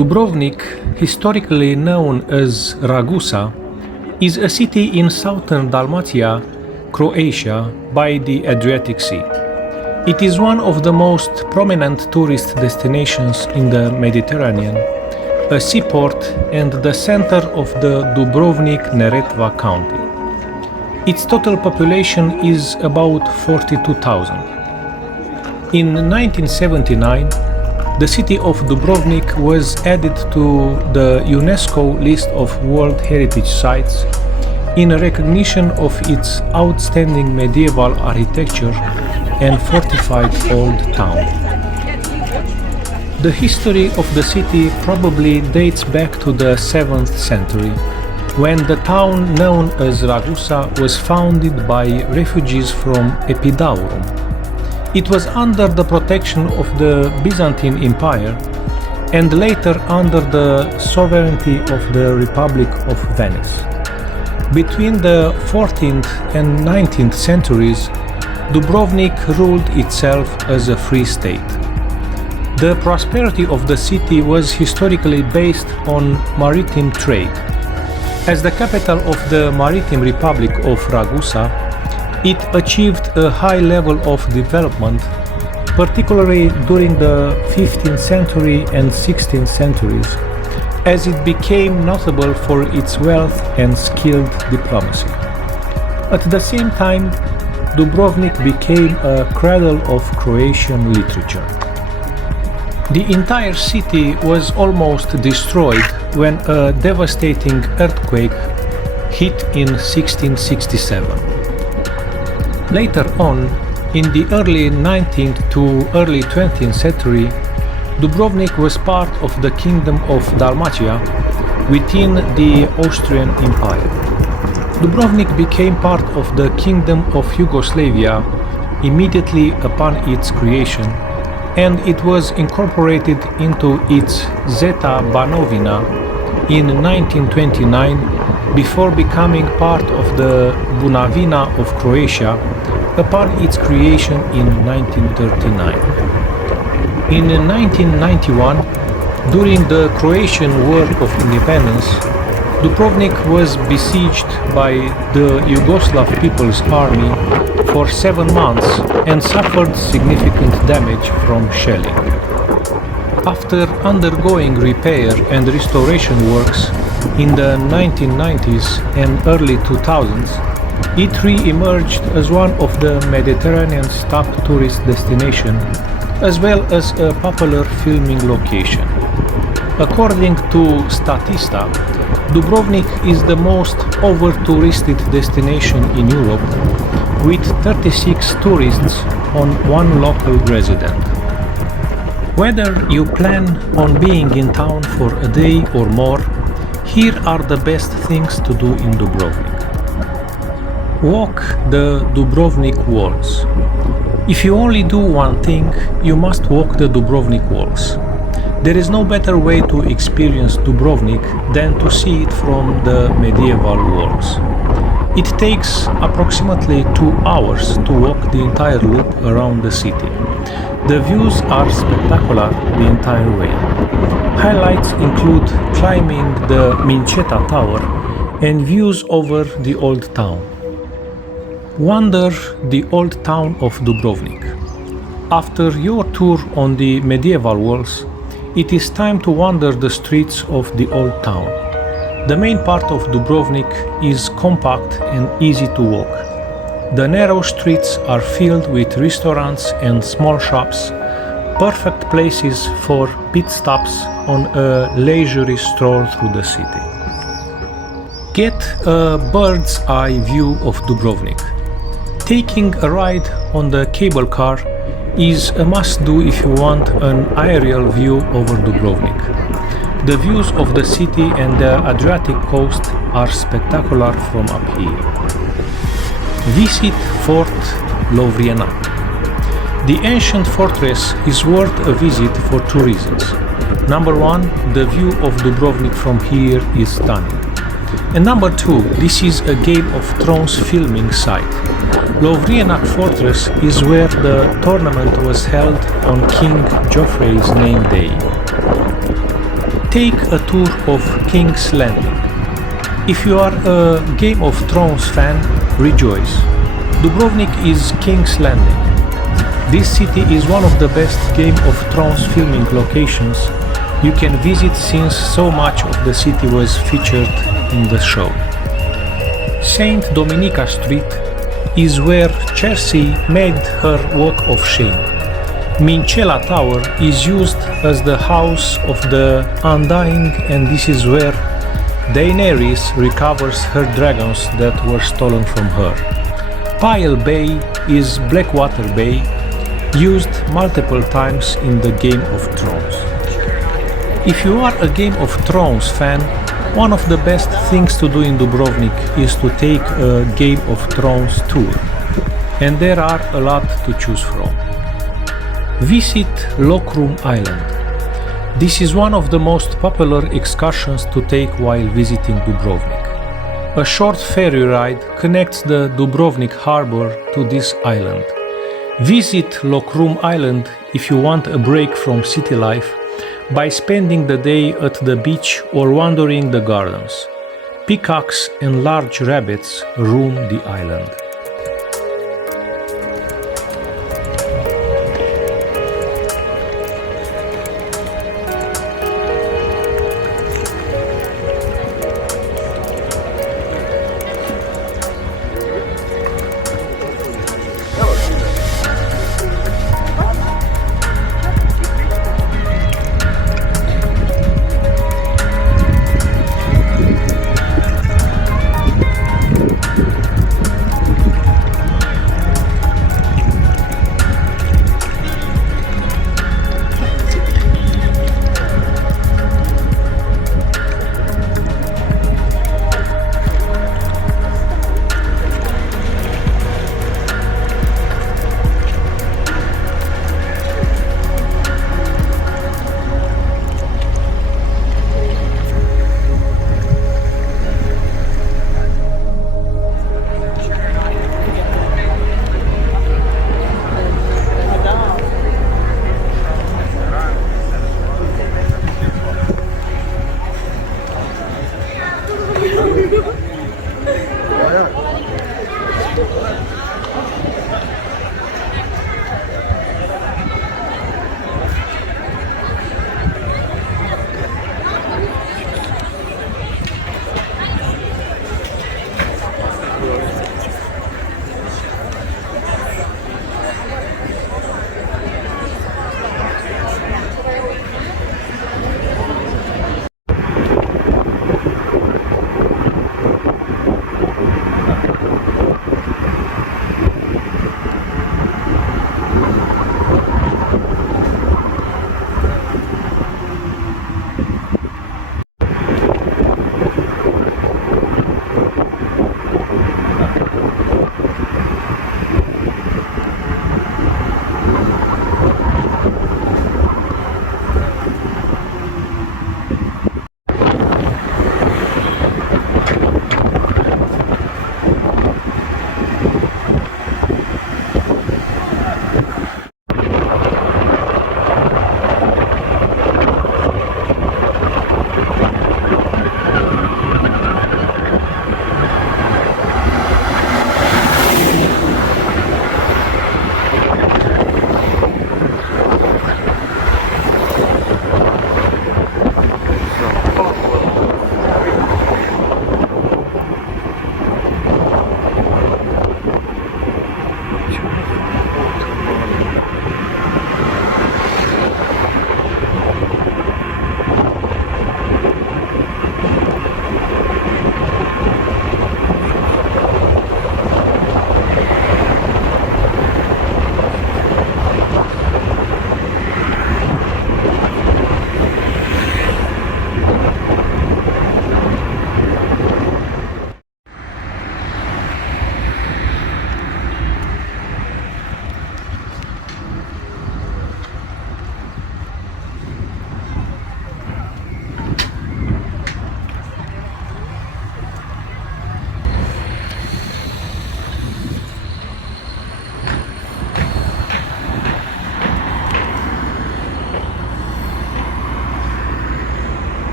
Dubrovnik, historically known as Ragusa, is a city in southern Dalmatia, Croatia, by the Adriatic Sea. It is one of the most prominent tourist destinations in the Mediterranean, a seaport and the center of the Dubrovnik-Neretva county. Its total population is about 42,000. In 1979, the city of Dubrovnik was added to the UNESCO list of World Heritage Sites in recognition of its outstanding medieval architecture and fortified old town. The history of the city probably dates back to the 7th century, when the town known as Ragusa was founded by refugees from Epidaurum. It was under the protection of the Byzantine Empire and later under the sovereignty of the Republic of Venice. Between the 14th and 19th centuries, Dubrovnik ruled itself as a free state. The prosperity of the city was historically based on maritime trade. As the capital of the Maritime Republic of Ragusa, it achieved a high level of development, particularly during the 15th century and 16th centuries, as it became notable for its wealth and skilled diplomacy. At the same time, Dubrovnik became a cradle of Croatian literature. The entire city was almost destroyed when a devastating earthquake hit in 1667. Later on, in the early 19th to early 20th century, Dubrovnik was part of the Kingdom of Dalmatia within the Austrian Empire. Dubrovnik became part of the Kingdom of Yugoslavia immediately upon its creation, and it was incorporated into its Zeta Banovina in 1929 before becoming part of the Banovina of Croatia upon its creation in 1939. In 1991, during the Croatian War of Independence, Dubrovnik was besieged by the Yugoslav People's Army for 7 months and suffered significant damage from shelling. After undergoing repair and restoration works in the 1990s and early 2000s, it re-emerged as one of the Mediterranean's top tourist destinations, as well as a popular filming location. According to Statista, Dubrovnik is the most over-touristed destination in Europe, with 36 tourists on one local resident. Whether you plan on being in town for a day or more, here are the best things to do in Dubrovnik. Walk the Dubrovnik walls. If you only do one thing, you must walk the Dubrovnik walls. There is no better way to experience Dubrovnik than to see it from the medieval walls. It takes approximately 2 hours to walk the entire loop around the city. The views are spectacular the entire way. Highlights include climbing the Mincheta Tower and views over the old town. Wander the old town of Dubrovnik. After your tour on the medieval walls, it is time to wander the streets of the old town. The main part of Dubrovnik is compact and easy to walk. The narrow streets are filled with restaurants and small shops, perfect places for pit stops on a leisurely stroll through the city. Get a bird's eye view of Dubrovnik. Taking a ride on the cable car is a must-do if you want an aerial view over Dubrovnik. The views of the city and the Adriatic coast are spectacular from up here. Visit Fort Lovrienac. The ancient fortress is worth a visit for 2 reasons. Number 1, the view of Dubrovnik from here is stunning. And number 2, this is a Game of Thrones filming site. Lovrienac Fortress is where the tournament was held on King Joffrey's name day. take a tour of King's Landing. If you are a Game of Thrones fan, rejoice. Dubrovnik is King's Landing. This city is one of the best Game of Thrones filming locations you can visit since so much of the city was featured in the show. Saint Dominica Street is where Cersei made her walk of shame. Mincela Tower is used as the house of the Undying, and this is where Daenerys recovers her dragons that were stolen from her. Pile Bay is Blackwater Bay, used multiple times in the Game of Thrones. If you are a Game of Thrones fan, one of the best things to do in Dubrovnik is to take a Game of Thrones tour, and there are a lot to choose from. Visit Lockroom Island. This is one of the most popular excursions to take while visiting Dubrovnik. A short ferry ride connects the Dubrovnik harbor to this island. Visit Lockroom Island if you want a break from city life by spending the day at the beach or wandering the gardens. Peacocks and large rabbits roam the island.